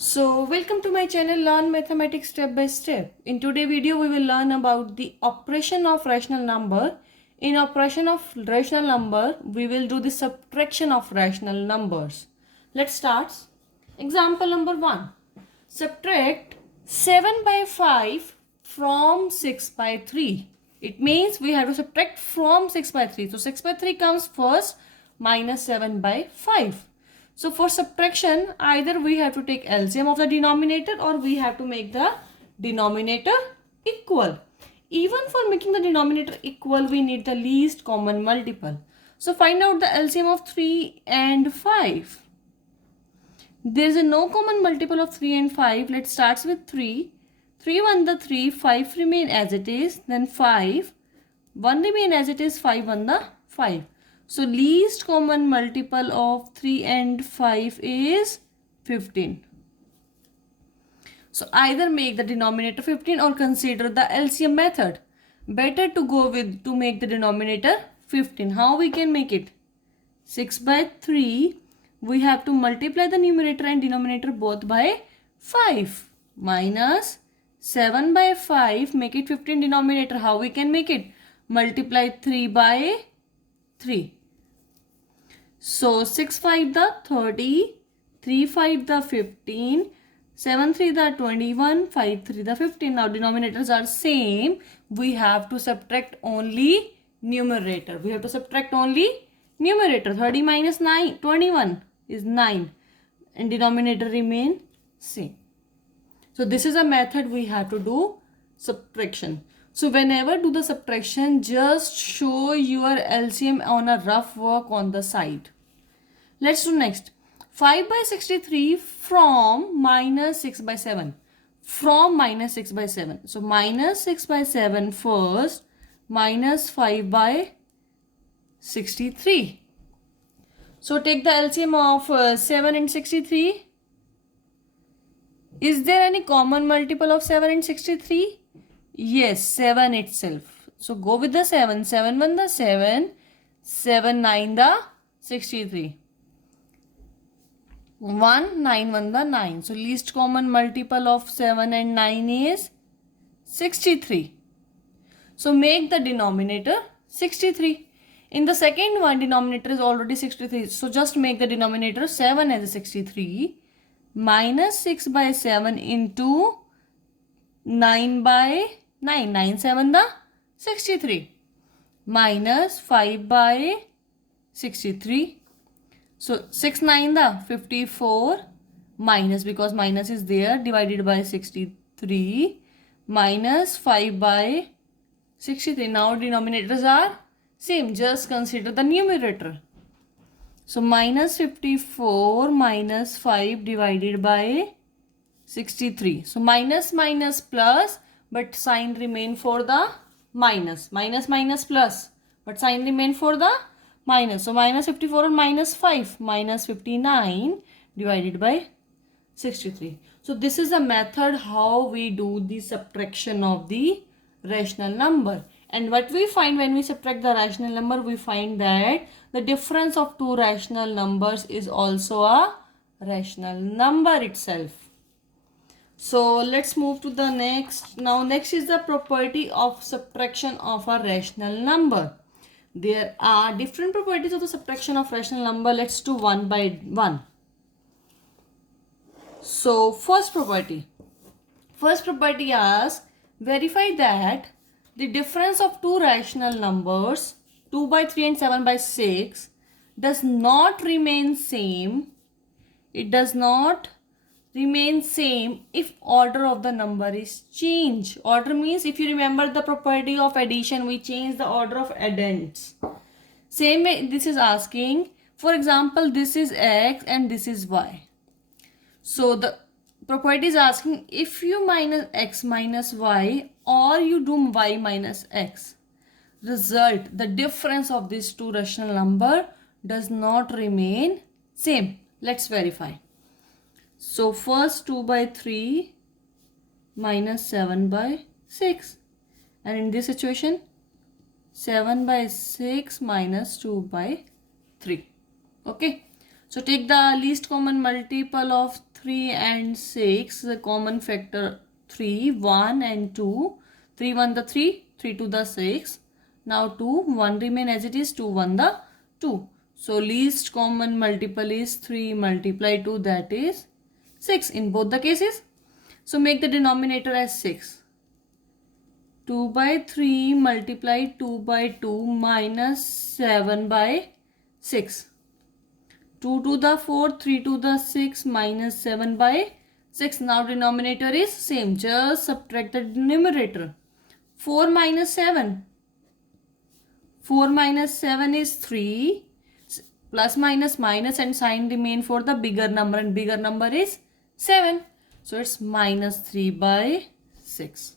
So welcome to my channel Learn Mathematics Step by Step. In today's video we will learn about the operation of rational number. In operation of rational number we will do the subtraction of rational numbers. Let's start. Example number 1. Subtract 7 by 5 from 6 by 3. It means we have to subtract from 6 by 3. So 6 by 3 comes first minus 7 by 5. So for subtraction, either we have to take LCM of the denominator or we have to make the denominator equal. Even for making the denominator equal, we need the least common multiple. So find out the LCM of 3 and 5. There is a no common multiple of 3 and 5. Let's start with 3. 3 1 the 3, 5 remain as it is. Then 5, 1 remain as it is, 5 1 the 5. So least common multiple of 3 and 5 is 15. So either make the denominator 15 or consider the LCM method. Better to go with to make the denominator 15. How we can make it? 6 by 3. We have to multiply the numerator and denominator both by 5. Minus 7 by 5. Make it 15 denominator. How we can make it? Multiply 3 by 3. So 6 5 the 30, 3 5 the 15, 7 3 the 21, 5 3 the 15. Now denominators are same. We have to subtract only numerator. We have to subtract only numerator. 30 minus 9, 21 is 9. And denominator remain same. So this is a method we have to do subtraction. So whenever do the subtraction, just show your LCM on a rough work on the side. Let's do next. 5 by 63 from minus 6 by 7. From minus 6 by 7. So minus 6 by 7 first, minus 5 by 63. So take the LCM of 7 and 63. Is there any common multiple of 7 and 63? Yes, 7 itself. So go with the 7. 7 1 the 7. 7 9 the 63. 1 9 1 the 9. So least common multiple of 7 and 9 is 63. So make the denominator 63. In the second one, denominator is already 63. So just make the denominator 7 as 63. Minus 6 by 7 into 9 by 9. 9 7 the 63. Minus 5 by 63. So 6 9 the 54. Minus, because minus is there, divided by 63. Minus 5 by 63. Now denominators are same. Just consider the numerator. So minus 54 minus 5 divided by 63. So minus minus plus, but sign remain for the minus. Minus minus plus, but sign remain for the minus. So minus 54 and minus 5. Minus 59 divided by 63. So this is a method how we do the subtraction of the rational number. And what we find when we subtract the rational number, we find that the difference of two rational numbers is also a rational number itself. So let's move to the next. Now next is the property of subtraction of a rational number. There are different properties of the subtraction of rational number. Let's do one by one. So first property asks, verify that the difference of two rational numbers 2 by 3 and 7 by 6 does not remain same. It does not remain same if order of the number is changed. Order means, if you remember the property of addition, we change the order of addends. Same way this is asking, for example, this is x and this is y. So the property is asking, if you minus x minus y or you do y minus x, result, the difference of these two rational number does not remain same. Let's verify. So first 2 by 3 minus 7 by 6, and in this situation 7 by 6 minus 2 by 3. Okay, So take the least common multiple of 3 and 6, the common factor 3, 1 and 2. 3 1 the 3, 3 2 the 6. Now 2, 1 remain as it is, 2 1 the 2. So least common multiple is 3 multiplied 2, that is 6 in both the cases. So make the denominator as 6. 2 by 3 multiplied 2 by 2 minus 7 by 6. 2 to the 4, 3 to the 6 minus 7 by 6. Now denominator is same. Just subtract the numerator. 4 minus 7. 4 minus 7 is 3. Plus minus minus and sign remain for the bigger number, and bigger number is 7. So it's minus 3 by 6.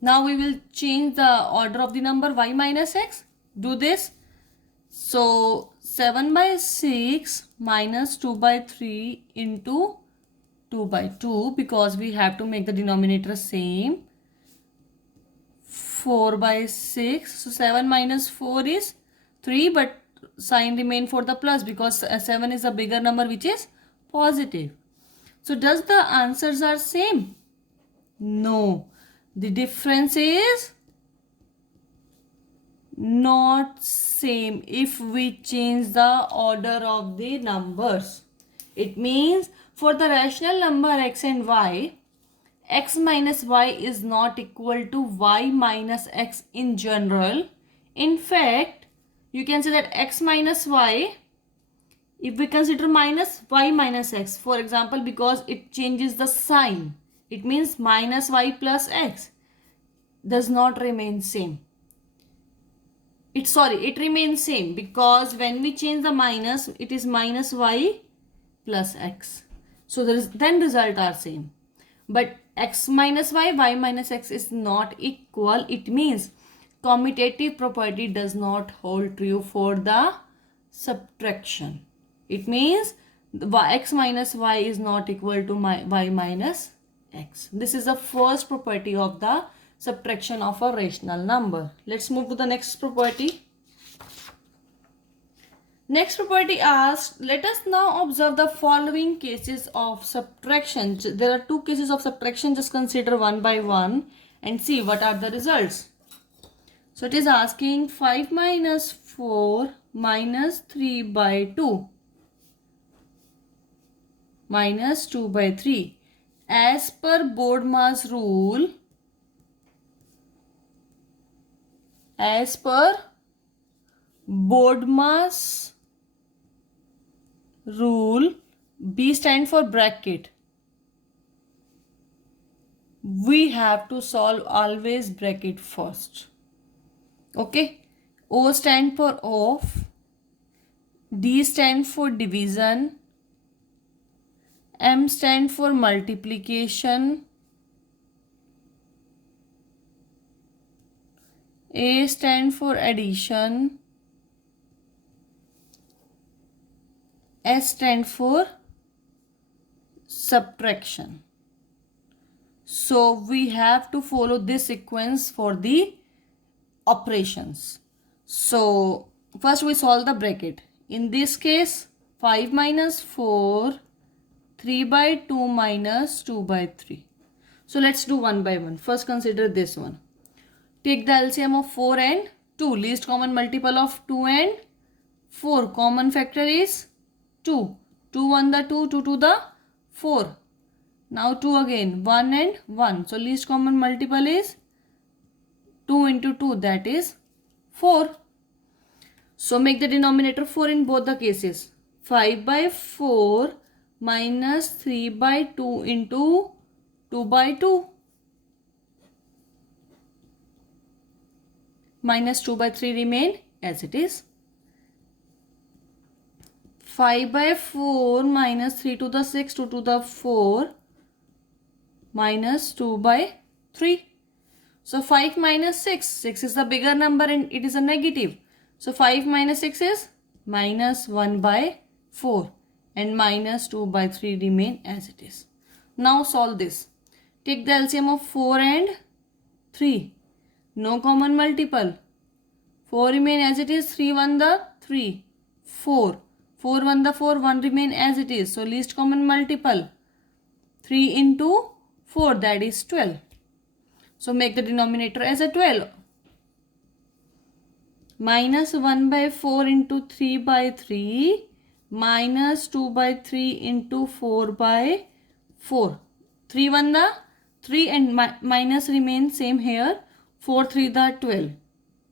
Now we will change the order of the number y minus x. Do this. So 7 by 6 minus 2 by 3 into 2 by 2, because we have to make the denominator same. 4 by 6. So 7 minus 4 is 3, but sign remain for the plus because 7 is a bigger number which is positive. So does the answers are same? No. The difference is not same if we change the order of the numbers. It means for the rational number x and y, x minus y is not equal to y minus x in general. In fact, you can say that x minus y, if we consider minus y minus x, for example, because it changes the sign, it means minus y plus x does not remain same. It remains same because when we change the minus, it is minus y plus x. So then result are same. But x minus y, y minus x is not equal. It means commutative property does not hold true for the subtraction. It means x minus y is not equal to y minus x. This is the first property of the subtraction of a rational number. Let's move to the next property. Next property asks, let us now observe the following cases of subtraction. There are two cases of subtraction. Just consider one by one and see what are the results. So it is asking 5 minus 4 minus 3 by 2 minus 2 by 3. As per Bodmer's rule, B stand for bracket. We have to solve always bracket first. Okay. O stand for off. D stand for division. M stand for multiplication. A stand for addition. S stand for subtraction. So we have to follow this sequence for the operations. So first we solve the bracket. In this case, 5 minus 4, 3 by 2 minus 2 by 3. So let's do one by one. First consider this one. Take the LCM of 4 and 2. Least common multiple of 2 and 4. Common factor is 2. 2 1 the 2, 2 to the 4. Now 2 again, 1 and 1. So least common multiple is 2 into 2, that is 4. So make the denominator 4 in both the cases. 5 by 4 minus 3 by 2 into 2 by 2. Minus 2 by 3 remain as it is. 5 by 4 minus 3 to the 6, 2 to the 4 minus 2 by 3. So 5 minus 6. 6 is the bigger number and it is a negative. So 5 minus 6 is minus 1 by 4 and minus 2 by 3 remain as it is. Now solve this. Take the LCM of 4 and 3. No common multiple. 4 remain as it is. 3 1 the 3. 4. 4 1 the 4, 1 remain as it is. So least common multiple. 3 into 4, that is 12. So make the denominator as a 12. Minus 1 by 4 into 3 by 3 minus 2 by 3 into 4 by 4. 3 1 the 3 and minus remain same here. 4 3 the 12.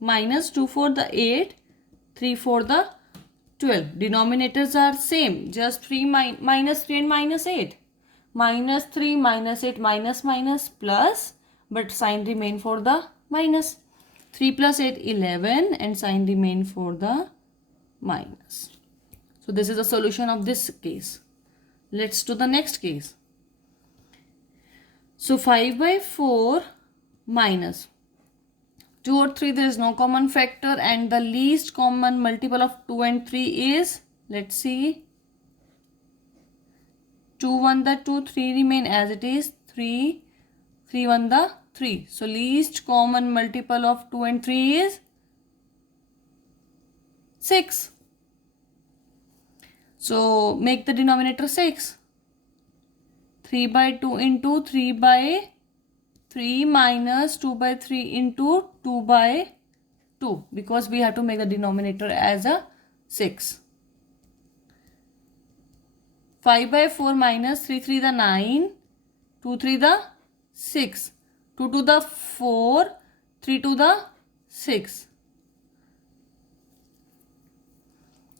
Minus 2 4 the 8. 3 4 the 12. Denominators are same. Just 3 minus 3 and minus 8. Minus 3 minus 8 minus plus. But sign remain for the minus. 3 plus 8 11 and sign remain for the minus. So this is the solution of this case. Let's do the next case. So 5 by 4 minus 2 or 3, there is no common factor, and the least common multiple of 2 and 3 is, let's see, 2 1 the 2, 3 remain as it is, 3 1 the 3. So least common multiple of 2 and 3 is 6. So make the denominator 6. 3 by 2 into 3 by 3 minus 2 by 3 into 2 by 2, because we have to make the denominator as a 6. 5 by 4 minus 3 3 the 9, 2 3 the 6, 2 to the 4, 3 to the 6.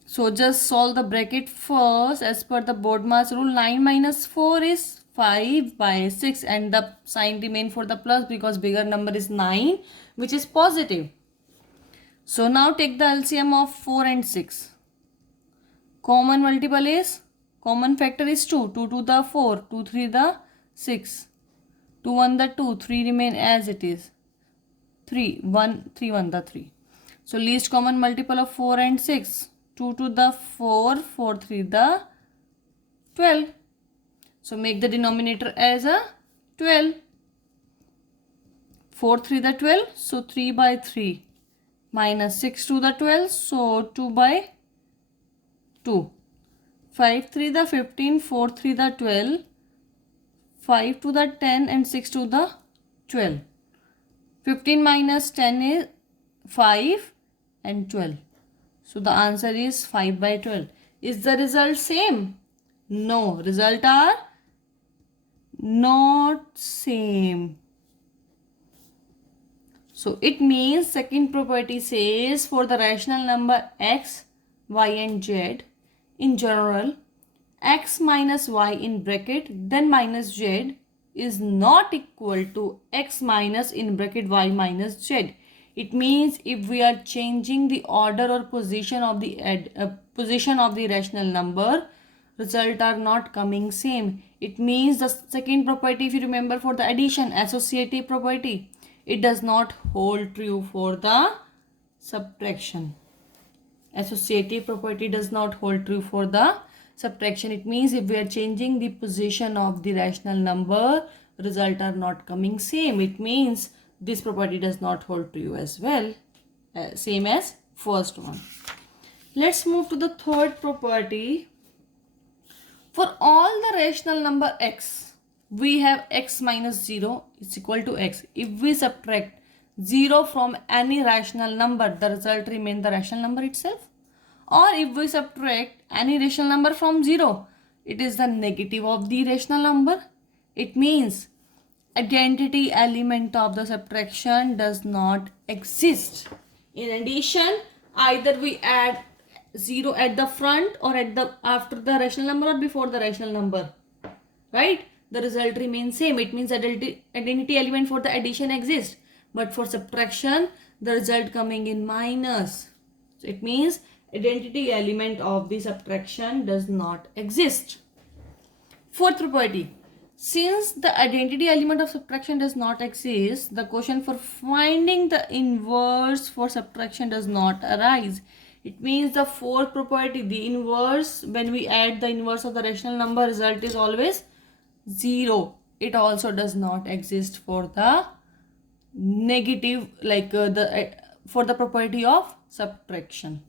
So just solve the bracket first as per the BODMAS rule. 9 minus 4 is 5 by 6, and the sign remain for the plus because bigger number is 9, which is positive. So now take the LCM of 4 and 6. Common multiple is, common factor is 2. 2 to the 4, 2 3 the 6. 2 1 the 2, 3 remain as it is. 3 1 the 3. So least common multiple of 4 and 6. 2 to the 4, 4 3 the 12. So make the denominator as a 12. 4 3 the 12, so 3 by 3. Minus 6 to the 12, so 2 by 2. 5 3 the 15, 4 3 the 12. 5 to the 10 and 6 to the 12. 15 minus 10 is 5 and 12. So the answer is 5 by 12. Is the result same? No. Result are not same. So it means second property says for the rational number x, y and z in general, x minus y in bracket then minus z is not equal to x minus in bracket y minus z. It means if we are changing the order or position of the rational number, result are not coming same. It means the second property, if you remember, for the addition, associative property, it does not hold true for the subtraction. Associative property does not hold true for the subtraction. It means if we are changing the position of the rational number, result are not coming same. It means this property does not hold true as well, same as first one. Let's move to the third property. For all the rational number x, we have x minus 0 is equal to x. If we subtract 0 from any rational number, the result remains the rational number itself. Or if we subtract any rational number from 0, it is the negative of the rational number. It means identity element of the subtraction does not exist. In addition, either we add 0 at the front or at the after the rational number or before the rational number, right? The result remains same. It means identity element for the addition exists, but for subtraction the result coming in minus. So it means identity element of the subtraction does not exist. Fourth property. Since the identity element of subtraction does not exist, the question for finding the inverse for subtraction does not arise. It means the fourth property, the inverse, when we add the inverse of the rational number, result is always 0. It also does not exist for the negative, like for the property of subtraction.